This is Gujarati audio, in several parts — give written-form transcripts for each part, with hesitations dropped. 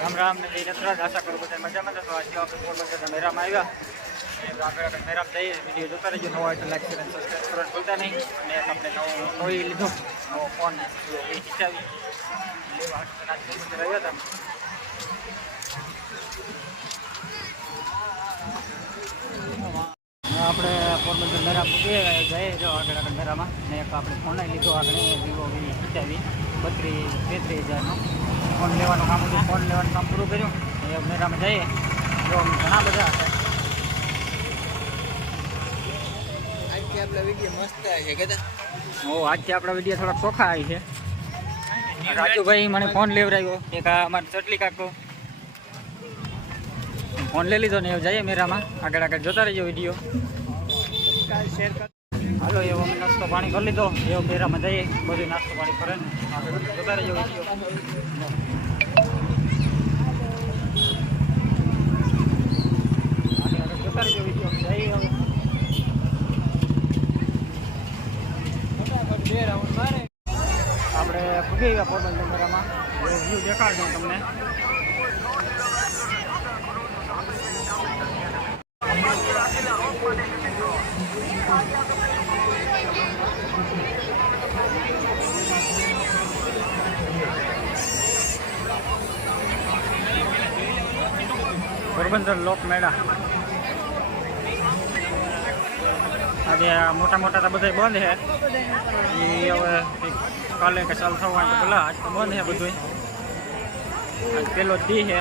રામ રામ ને જય રથરાજ, આશા કરું બધા મજામાં તો આજે આપણે પોરબંદર મેરામાં આવ્યા આગળ મેરામાં જઈએ વિડીયો જોતા રહેજો. નવો એટલે લાઈક શેર અને સબસ્ક્રાઈબ કરવાનું ભૂલતા નહીં. અને આપણે નવી લીધો નવો ફોન ખીચાવી લેવા પોરબંદર આવ્યા હતા. આપણે પોરબંદર મેરા મૂકીએ જઈએ જો આગળ મેરામાં ને એક આપણે ફોન લીધો આગળ વિવો ખીચાવી 32-33 હજારનો ફોન લેવાનું કામ હતું. ફોન લેવાનું કામ પૂરું કર્યું એ મેરામાં જઈએ જો ઘણા બધા હતા. આજથી આપણા વિડીયો મસ્ત છે કદા. આજથી આપણા વિડીયો થોડાક ચોખ્ખા આવી છે. રાજુભાઈ મને ફોન લેવડાવ્યો એક અમારે ચટલી કાકો ફોન લઈ લીધો ને જઈએ મેરામાં આગળ જોતા રહીજો વિડીયો શેર કર. હાલો એવો અમે નાસ્તો પાણી કરી લીધો એવો મેરામાં જઈએ બધું નાસ્તો પાણી કરે ને આગળ જોતા રહીજો વિડીયો. જોતા રહીજો વિડીયો જઈએ હવે આપણે પૂગી ગયા પોરબંદર મેરામાં વ્યૂ દેખાડજો તમને. પોરબંદર લોક મેળા આજે મોટા મોટા તો બધા બંધ છે એ હવે કાલે કે ચાલુ થવાનું પેલા આજ તો બંધ છે બધું. આજ પેલો દી છે.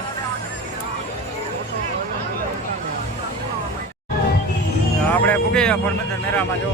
આપણે પૂગી ગયા પોરબંદર મેળામાં જો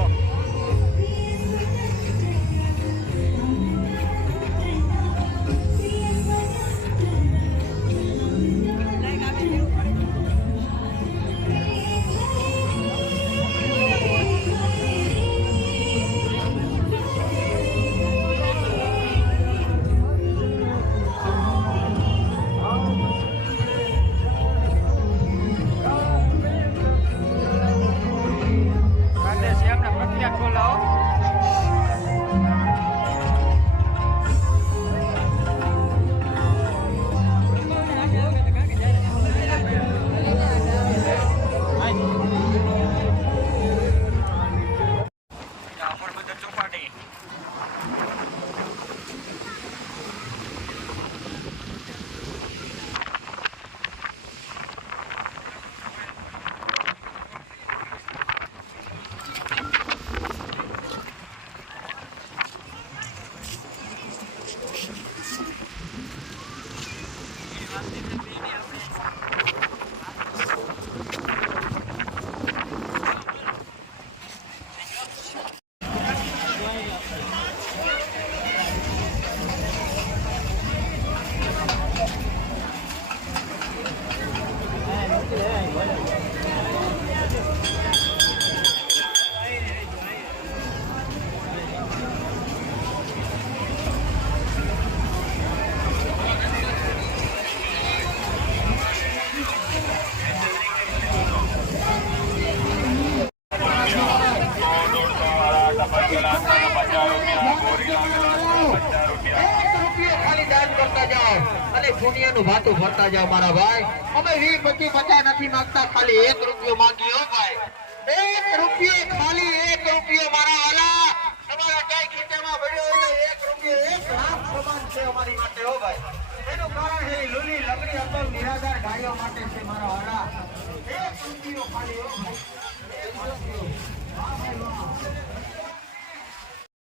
દુનિયાનું ભાતું ભરતા જાઓ મારા ભાઈ. અમે 20-25 50 નથી માંગતા, ખાલી 1 રૂપિયો માંગી હો ભાઈ. 1 રૂપિયો, ખાલી 1 રૂપિયો મારા વાલા. તમારા કઈ ખીચામાં પડ્યો હોય તો 1 રૂપિયો 1 લાખ સમાન છે અમારી માટે હો ભાઈ. એનું કારણ છે લૂલી લગડી અકલ નિરાધાર ગાયો માટે છે મારા વાલા. 1 રૂપિયો ખાલી હો ભાઈ.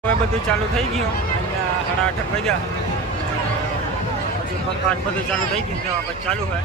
હવે બધું ચાલુ થઈ ગયું. અહીંયા 8:30 વાગ્યા પછી મકાન બધું ચાલુ થઈ ગયું. પછી ચાલુ હોય